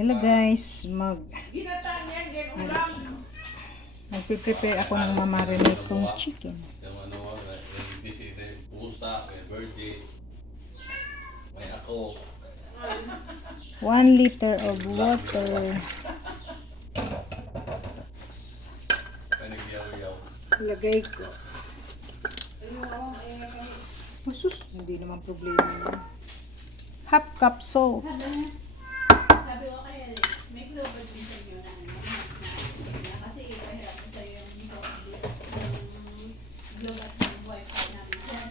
Hello guys, magpe-prepare ako ng mamarinate kong chicken. May birthday, may ako. 1 liter of water. Lagay ko. Sus, hindi naman problema yun. Half cup salt. Sabi ko kaya, may global din sa inyo na kasi mahirap ko sa yung global ng wifi namin dyan.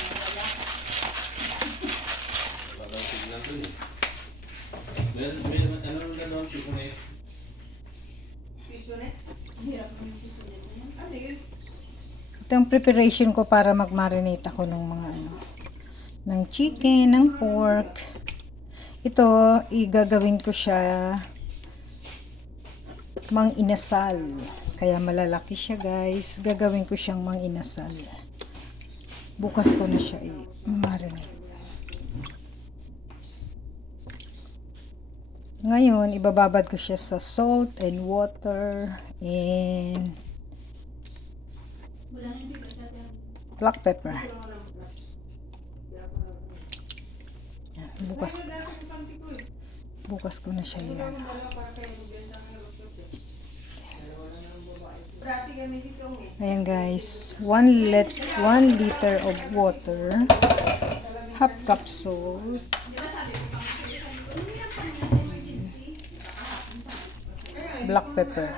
Wala ka. Wala daw signal dun eh. May ano nung gano'n, pisonet? Pisonet? Ang hirap mo yung pisonet na yan. Ano yun? Ito yung preparation ko para mag-marinate ako ng mga ng chicken, ng pork. Ito, igagawin ko siya mang inasal. Kaya malalaki siya guys. Gagawin ko siyang mang inasal. Bukas ko na siya i-marinate. Ngayon, ibababad ko siya sa salt and water and black pepper. Yan, bukas ko na siya yan. Ayan guys, 1 liter of water, half cup salt, black pepper.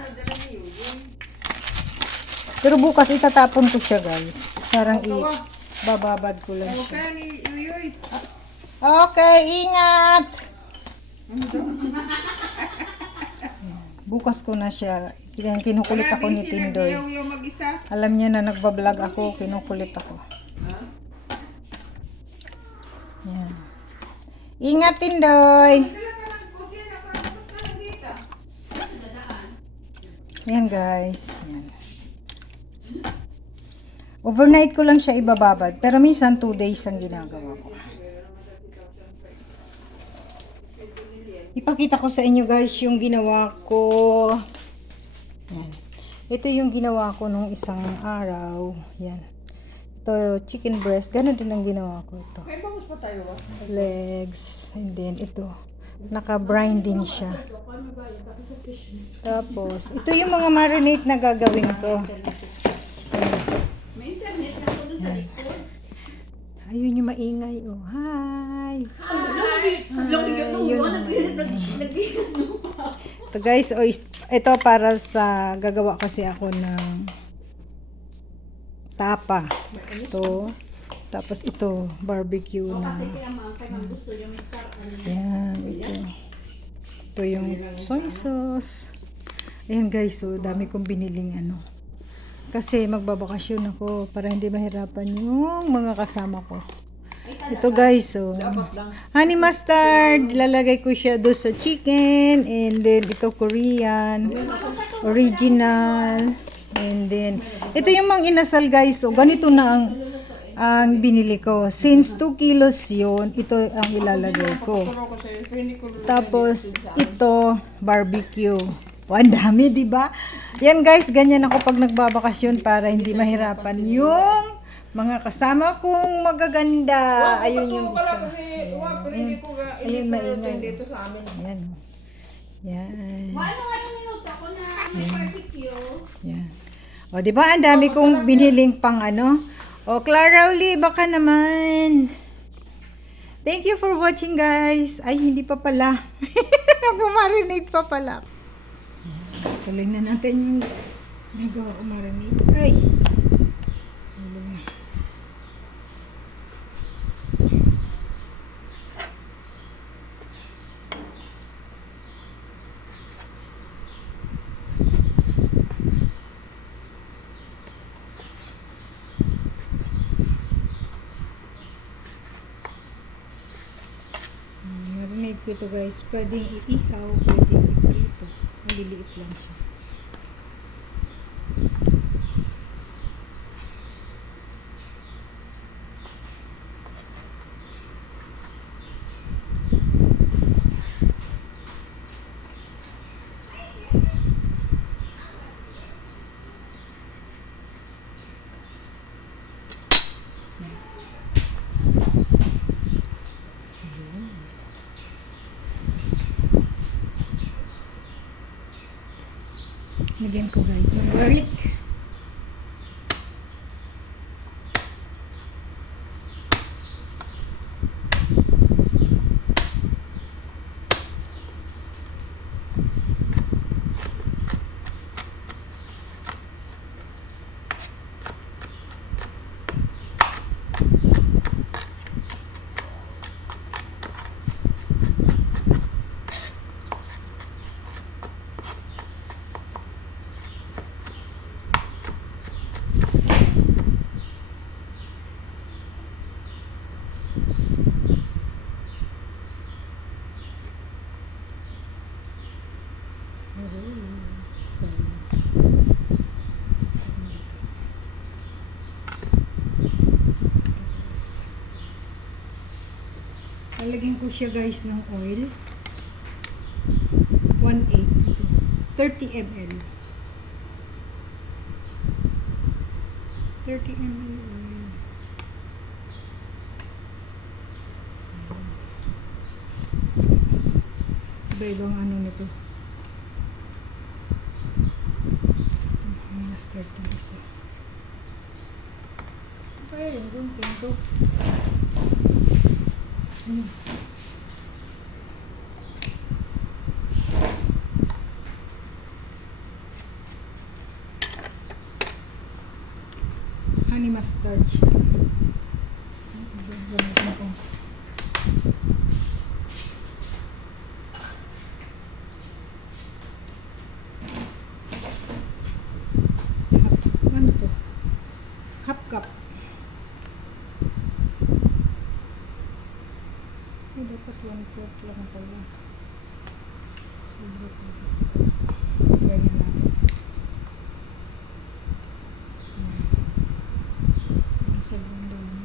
Pero bukas itatapon ko siya guys. Parang bababad ko lang siya. Okay, ingat! Bukas ko na siya. Kinukulit ako ni Tindoy. Alam niya na nagbablog ako, kinukulit ako. Yan. Ingat, Tindoy! Yan guys. Yan. Overnight ko lang siya ibababad. Pero minsan 2 days ang ginagawa ko. Ipakita ko sa inyo guys yung ginawa ko. Yan. Ito yung ginawa ko nung isang araw. Yan. Ito, chicken breast. Ganon din ang ginawa ko ito. May bangus pa tayo ba? Legs. And then ito. Naka-brine din siya. Tapos, ito yung mga marinate na gagawin ko. May internet na ko sa likod. Ayun yung maingay. Oh, hi! Ito guys, oh, ito para sa gagawa kasi ako ng tapa. Ito. Tapos ito, barbecue na. Yan, ito. Ito yung soy sauce. Ayan guys, so dami kong biniling Kasi magbabakasyon ako para hindi mahirapan yung mga kasama ko. Ito guys, so honey mustard, lalagay ko siya doon sa chicken, and then ito Korean, original, and then ito yung mga inasal guys, so ganito na ang binili ko. Since 2 kilos yun, ito ang ilalagay ko. Tapos ito barbecue. Oh, ang dami, di ba? Yan guys, ganyan ako pag nagbabakasyon para hindi mahirapan yung mga kasama kong magaganda. Ayun yung isa. Ayun, maingay. Ayan. Yan. Ano minuto ako na may barbecue. Yan. O, di ba? Ang dami kong biniling pang O, Clara Uli, baka naman. Thank you for watching guys. Ay, hindi pa pala. Nag-marinate pa pala. Tuloy na natin yung nagawa ko marinate. Ay! Marinate ko ito guys. Pwedeng iihaw, pwedeng iprito. Maliliit lang siya. Lagyan ko guys ng garlic. Lalagyan ko siya guys ng oil. 1/8 ito. 30 ml. 30 ml oil. Iba-ibang ano nito. Start ng isa. Kaya yun, kung pinto. Honey mustard siya. Gamitin ko. Ano to? Half cup. Dapat 1/4 lang pala. Sobra po. Ganyan natin. Sobrang dami.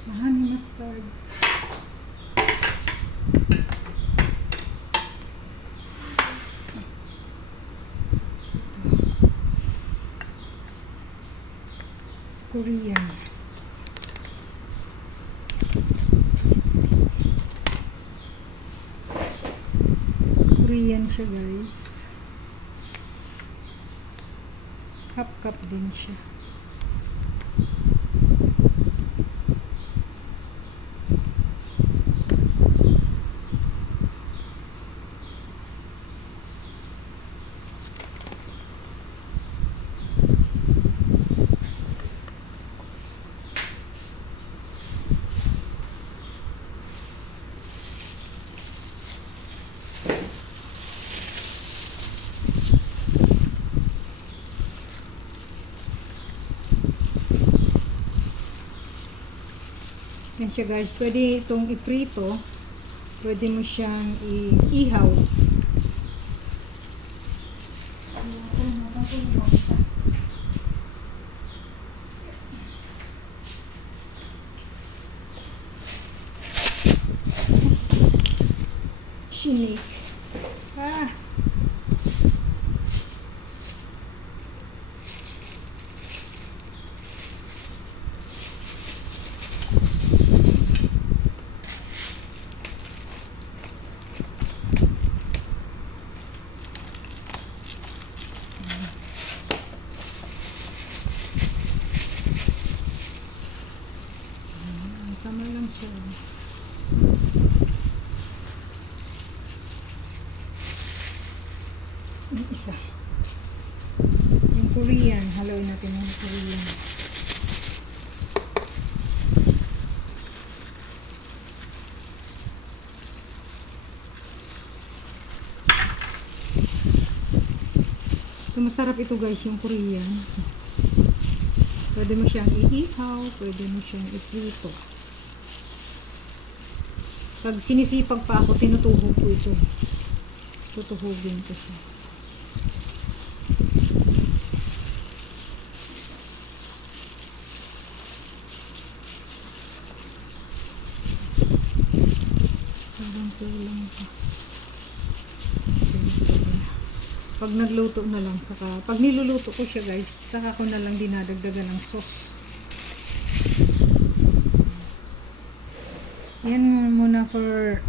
Sa honey mustard. Sa Korean. Korean siya guys. Half cup din siya. Yan siya guys. Pwede itong iprito. Pwede mo siyang iihaw. Shinik. Ah. Tama lang siya. Yung isa. Yung Korean. Haluin natin yung Korean. Ito masarap ito guys, yung Korean. Pwede mo siyang iihaw, pwede mo siyang iprito. Pag sinisipag pa ako, tinutuhog ko ito. Tutuhugin ko siya. Pag nagluto na lang, pag niluluto ko siya guys, saka ko na lang dinadagdagan ng sauce. Yan muna for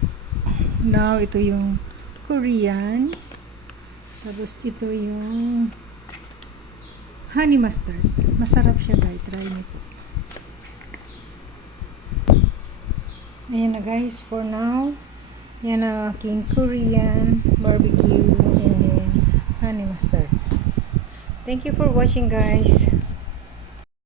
now. Ito yung Korean. Tapos ito yung honey mustard. Masarap siya guys. Try niyo po. Ayan na guys, for now. Yan ang aking Korean barbecue and then honey mustard. Thank you for watching guys.